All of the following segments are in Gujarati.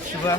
શુભા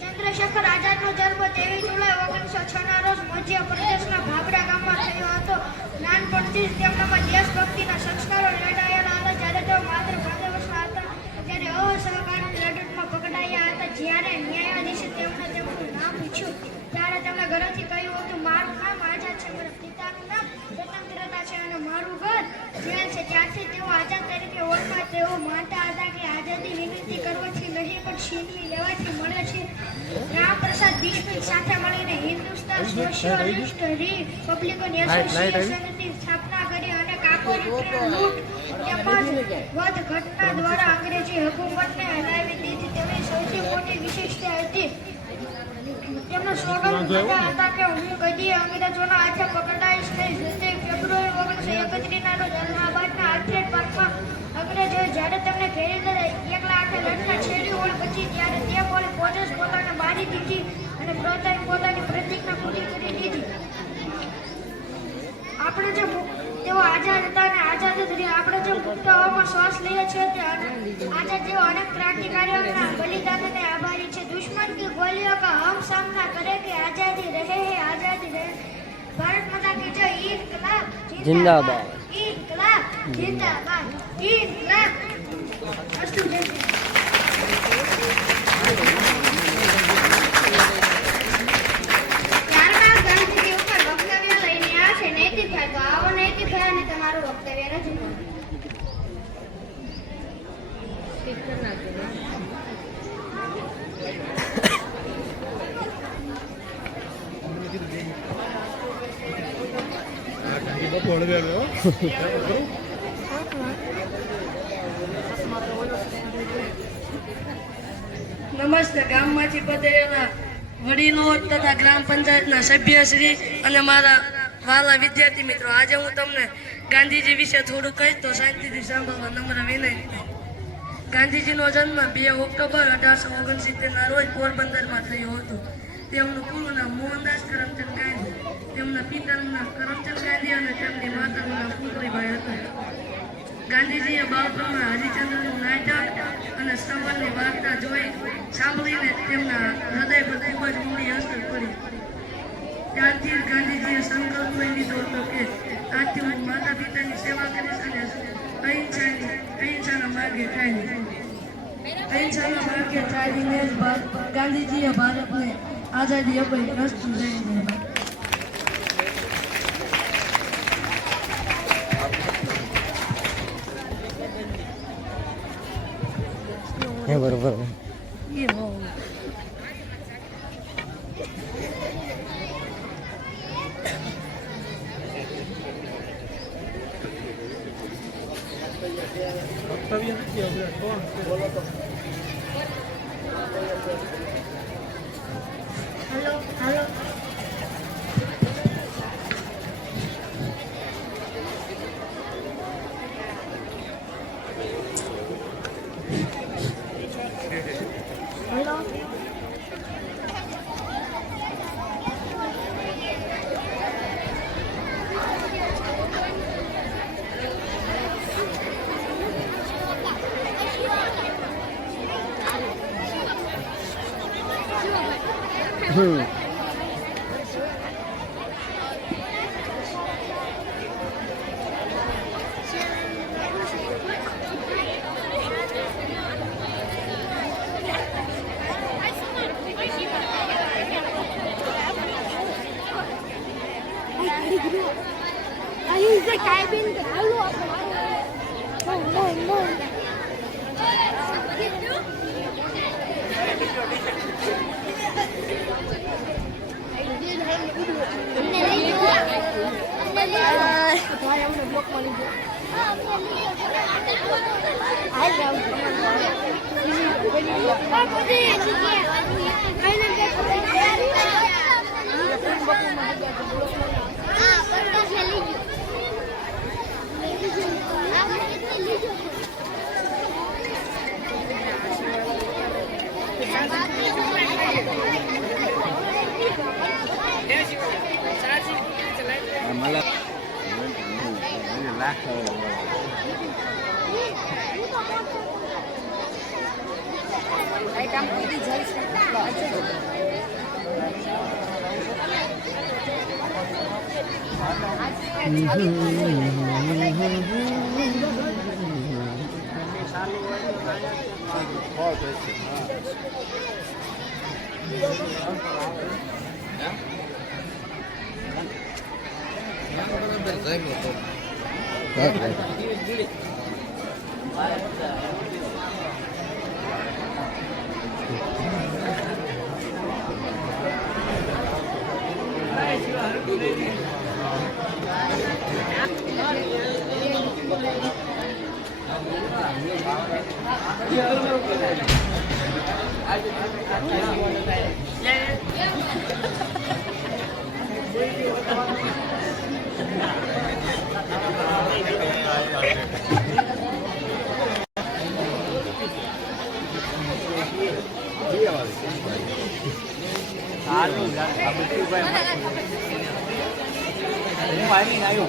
ચંદ્રશેખર આઝાદનો જન્મ 23 જુલાઈ 1906 ના રોજ મધ્ય પ્રદેશના ભાભરા ગામમાં થયો હતો. નાનપણથી જ તેમનામાં દેશભક્તિના સંસ્કારો લડાયેલા હતા. જ્યારે તેઓ માત્ર 15 વર્ષના હતા ત્યારે અસહકારની લડતમાં પકડાયા હતા. જ્યારે ન્યાયાધીશે તેમનું નામ પૂછ્યું ત્યારે તેમણે ઘરેથી કહ્યું હતું, મારું નામ આઝાદ છે, મારા પિતાનું નામ સ્વતંત્રતા છે અને મારું ઘર જેલ છે. ત્યારથી તેઓ આઝાદ તરીકે ઓળખાતા. તેઓ માનતા હતા કે આઝાદી વિનંતી કરવાથી નહીં પણ છીનવી લેવાથી મળે છે. રામ પ્રસાદ બિસ્મિલ સાથે મળીને હિન્દુસ્તાન સોશિયલિસ્ટ રિપબ્લિકન એસોસિએશનની સ્થાપના કરી અને કાપોરી લૂંટ તેમજ વધ ઘટના દ્વારા અંગ્રેજી હુકુમતને હટાવી દીધી. તેમની સૌથી મોટી વિશેષતા હતી તેમનો સ્લોગન હતા કે હું કદી અંગ્રેજોના હાથે પકડાઈશ નહીં. 7 ફેબ્રુઆરી 1931ના રોજ અલ્હાબાદના આલ્ફ્રેડ પાર્કમાં અંગ્રેજોએ જ્યારે તેમને ઘેરી લીધા એકલા હાથે લડતા છેડી ઓળ બચી ત્યારે તે પોલે પોતે જ પોતાને મારી દીધી અને પોતાની પ્રતિજ્ઞા પૂરી કરી દીધી. આપણે જે તેઓ આઝાદ હતા અને આઝાદ જ રહ્યા. આપણે જે મુક્ત હવામાં શ્વાસ લઈએ છીએ તે આઝાદ જેવા અનેક ક્રાંતિકારીઓના બલિદાનને આભારી છે. દુશ્મન की गोलियों का हम सामना करें कि आजादी रहे है आजादी रहे. भारत माता की जय. इंकलाब जिंदाबाद. इंकलाब जिंदाबाद. इंकलाब. अस्तु जय. ત્યારબાદ ગાંધીજી ઉપર વક્તવ્ય લઈને આ છે નૈતિક ભાઈ. તો આવો નૈતિક ભાઈ અને તમારું વક્તવ્ય રજૂ કરો. નમસ્તે. ગામમાંથી પધારેલા વડીલો તથા ગ્રામ પંચાયતના સભ્યશ્રી અને મારા વાલા વિદ્યાર્થી મિત્રો, આજે હું તમને ગાંધીજી વિશે થોડું કહીશ તો શાંતિથી સાંભળવા નમ્ર વિનંતી. ગાંધીજીનો જન્મ 2 ઓક્ટોબર 1869ના રોજ પોરબંદરમાં થયો હતો. તેમનું પૂરું નામ મોહનદાસ કરમચંદ ગાંધી. તેમના પિતાનું નામ કરમચંદ ગાંધી અને તેમની માતાનું નામ પુતળીબાઈ હતું. ગાંધીજીએ બાળપણમાં હરિચંદ્રનું નાટક અને સ્તંભની વાર્તા સાંભળીને તેમના હૃદય પર ખૂબ જ ઊંડી અસર પડી. ત્યારથી જ ગાંધીજીએ સંકલ્પ લઈ લીધો હતો કે આજથી હું માતા પિતાની સેવા કરીશ અને અહિંસાના માર્ગે ચાલીશ. અહિંસાના માર્ગે ચાલીને જ ગાંધીજીએ ભારતને આઝાદી અપાઈ. રસ્તું જઈને બરોબર. Hello hello. હું આવી આવ્યો